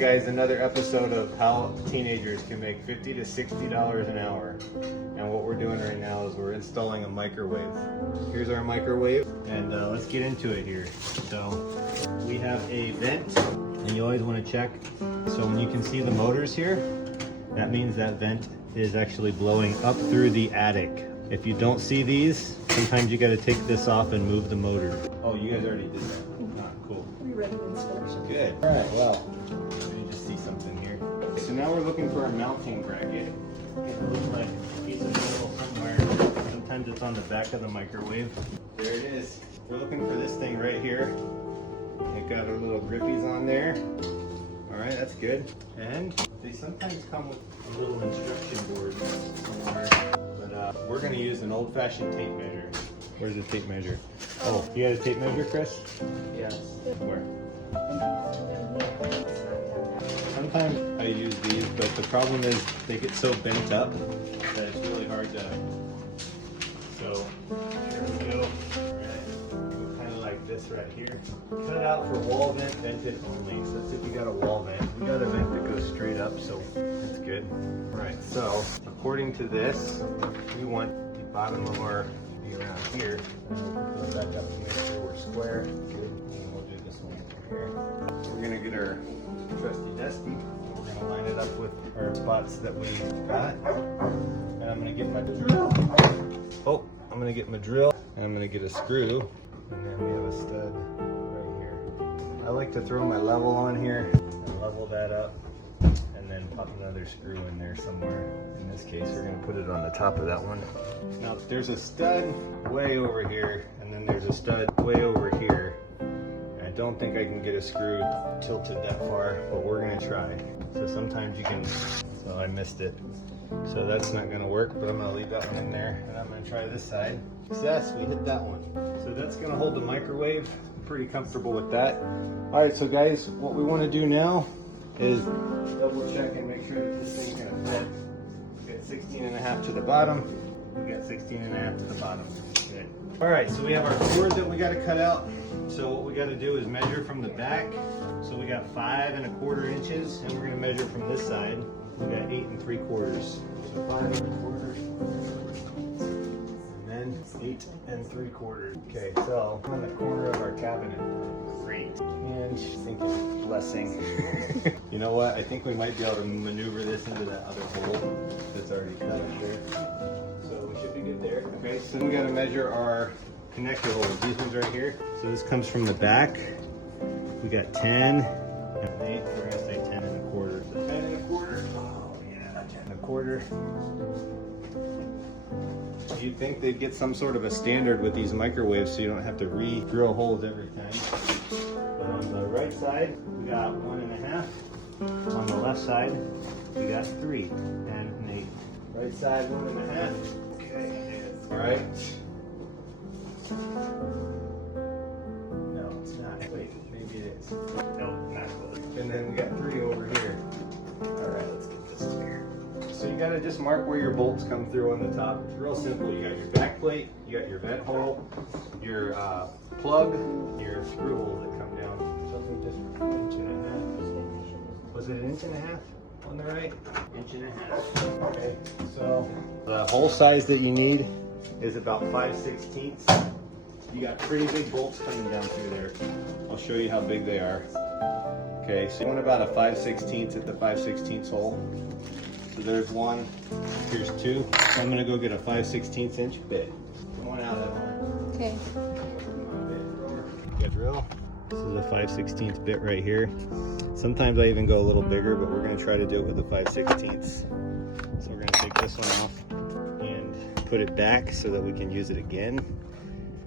Guys, another episode of how teenagers can make $50 to $60 an hour. And what we're doing right now is we're installing a microwave. Here's our microwave, and let's get into it here. So we have a vent, and you always want to check. So when you can see the motors here, that means that vent is actually blowing up through the attic. If you don't see these, sometimes you got to take this off and move the motor. Oh, you guys already did that. Ah, cool. We read the instructions. Good. All right, well, let me just see something here. So now we're looking for a mounting bracket. It looks like a piece of metal somewhere. Sometimes it's on the back of the microwave. There it is. We're looking for this thing right here. It got our little grippies on there. All right, that's good. And they sometimes come with a little instruction board somewhere. But we're gonna use an old-fashioned tape measure. Where's the tape measure? Oh, you got a tape measure, Chris? Yes. Where? Sometimes I use these, but the problem is they get so bent up that it's really hard to. So here we go. Alright. Kind of like this right here. Cut it out for wall vent, vented only. So that's if you got a wall vent. We got a vent that goes straight up, so that's good. Alright, so according to this, we want the bottom of our to be around here. Go back up to make sure we're square. Good. And we'll do this one here. We're gonna get our trusty dusty. We're gonna line it up with our spots that we got. And I'm gonna get my drill. Oh, I'm gonna get my drill and I'm gonna get a screw. And then we have a stud right here. I like to throw my level on here and level that up and then pop another screw in there somewhere. In this case, we're gonna put it on the top of that one. Now there's a stud way over here and then there's a stud way over here. I don't think I can get a screw tilted that far, but we're gonna try. So sometimes you can, so I missed it. So that's not gonna work, but I'm gonna leave that one in there and I'm gonna try this side. Success, we hit that one. So that's gonna hold the microwave. I'm pretty comfortable with that. All right, so guys, what we wanna do now is double check and make sure that this thing's gonna fit. We got 16.5 to the bottom. We got 16.5 to the bottom. Good. All right, so we have our cord that we gotta cut out. So what we got to do is measure from the back. So we got 5 1/4 inches, and we're going to measure from this side. We got 8 3/4. So 5 1/4, and then 8 3/4. Okay, so on the corner of our cabinet. Great. And thinking blessing. You know what? I think we might be able to maneuver this into that other hole that's already cut up there. So we should be good there. Okay, so we got to measure our connector holes, these ones right here. So this comes from the back. We got 10 and 8. We're gonna say 10 1/4. So 10 1/4. Oh yeah, 10 1/4. You'd think they'd get some sort of a standard with these microwaves so you don't have to re-drill holes every time. But on the right side, we got 1 1/2. On the left side, we got 3, 10 and 8. Right side, 1 1/2. Okay. All right. No, it's not. Wait, maybe it is. No, not close. And then we got 3 over here. All right, let's get this here. So you gotta just mark where your bolts come through on the top. It's real simple. You got your back plate, you got your vent hole, your plug, your screw holes that come down. Something just 1 1/2. Was it 1 1/2 on the right? 1 1/2. Okay, so the hole size that you need is about 5/16. You got pretty big bolts coming down through there. I'll show you how big they are. Okay, so you want about a 5/16 at the 5/16 hole. So there's 1, here's 2. So I'm gonna go get a 5/16 inch bit. One out of that one. Okay. Get drill. This is a 5/16 bit right here. Sometimes I even go a little bigger, but we're gonna try to do it with a 5/16. So we're gonna take this one off and put it back so that we can use it again.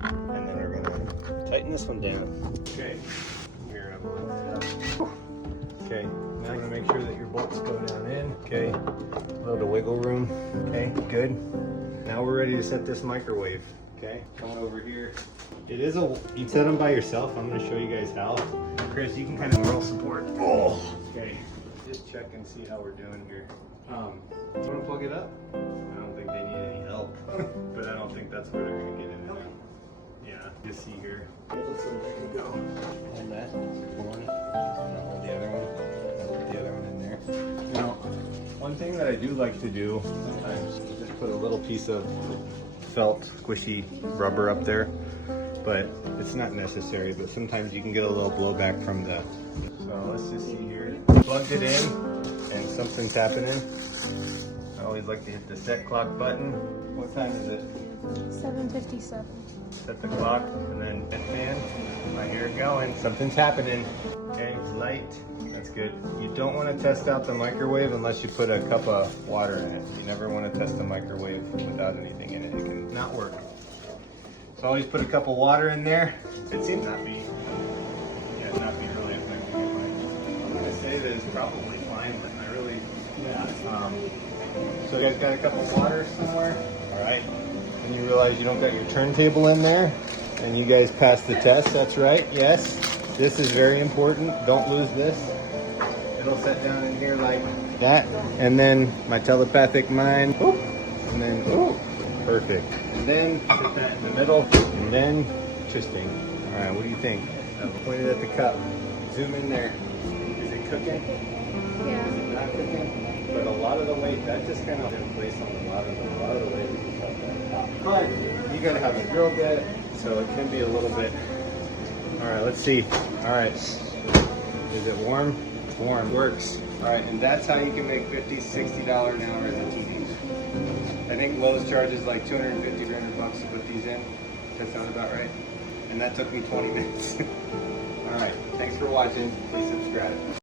And then we're gonna tighten this one down. Okay. Here, I'm gonna lift it up. Okay, now I'm gonna make sure that your bolts go down in. Okay, a little wiggle room. Okay, good. Now we're ready to set this microwave. Okay, coming over here. It is you set them by yourself. I'm gonna show you guys how. Chris, you can kind of moral support. Oh. Okay, just check and see how we're doing here. Do you wanna plug it up? I don't think they need any help, but I don't think that's where they're gonna get in there. Yeah, you see here. It looks like there you go. Hold that. Pull on it. And I'll hold the other one. Put the other one in there. Now, one thing that I do like to do sometimes is just put a little piece of felt squishy rubber up there, but it's not necessary. But sometimes you can get a little blowback from the. So let's just see here. Plugged it in, and something's happening. I always like to hit the set clock button. What time is it? 7:57. Set the clock, and then vent fan. I hear it going. Something's happening. Okay, light. That's good. You don't want to test out the microwave unless you put a cup of water in it. You never want to test the microwave without anything in it. It can not work. So always put a cup of water in there. It seems not be really affecting it. I'm gonna say that it's probably fine, but I really, so you guys got a cup of water somewhere? All right. And you realize you don't got your turntable in there, and you guys passed the test. That's right. Yes. This is very important. Don't lose this. It'll set down in here like that. And then my telepathic mind. Whoop, and then, ooh, perfect. And then put that in the middle. And then, interesting. All right, what do you think? I pointed at the cup. Zoom in there. Is it cooking? Yeah. Is it not cooking? But a lot of the weight, that just kind of in place on a lot of the weight that you felt that. But you gotta have a drill bit, so it can be a little bit. All right, let's see. All right, is it warm? It's warm, works. All right, and that's how you can make $50, $60 an hour as a teenager. I think Lowe's charges like $250, $300 to put these in. That sound about right? And that took me 20 minutes. All right, thanks for watching. Please subscribe.